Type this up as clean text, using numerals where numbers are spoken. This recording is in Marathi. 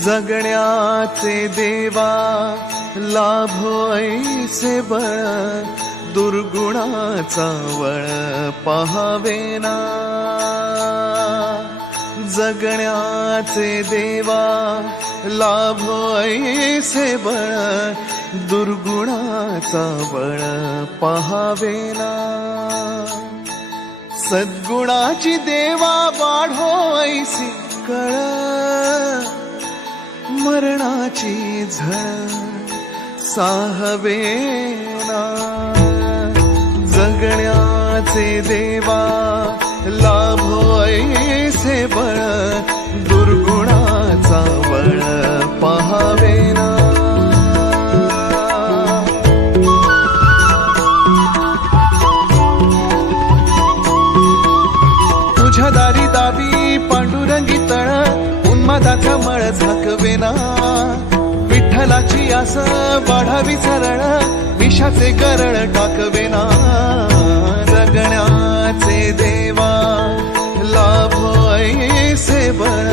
जगण्याचे देवा लाभो ऐसे बळ, दुर्गुणाचा वळ पहावेना. जगण्याचे देवा लाभो ऐसे बळ, दुर्गुणाचा बळ पहावेना. सद्गुणाची देवा वाढो ऐसी कळ, मरणाची झळ साहवेना. जगण्याचे देवा लाभो ऐसे बळ, दुर्गुणाचा बळ पहावेना. तुझ्या दारी दावी पांडुरंगी तळ, उन्मादाचा मळ झाकवेना. विठ्ठलाची आस वाढावी सरळ, विषाचे गरळ टाकवेना. जगण्याचे देवा लाभो ऐसे बळ,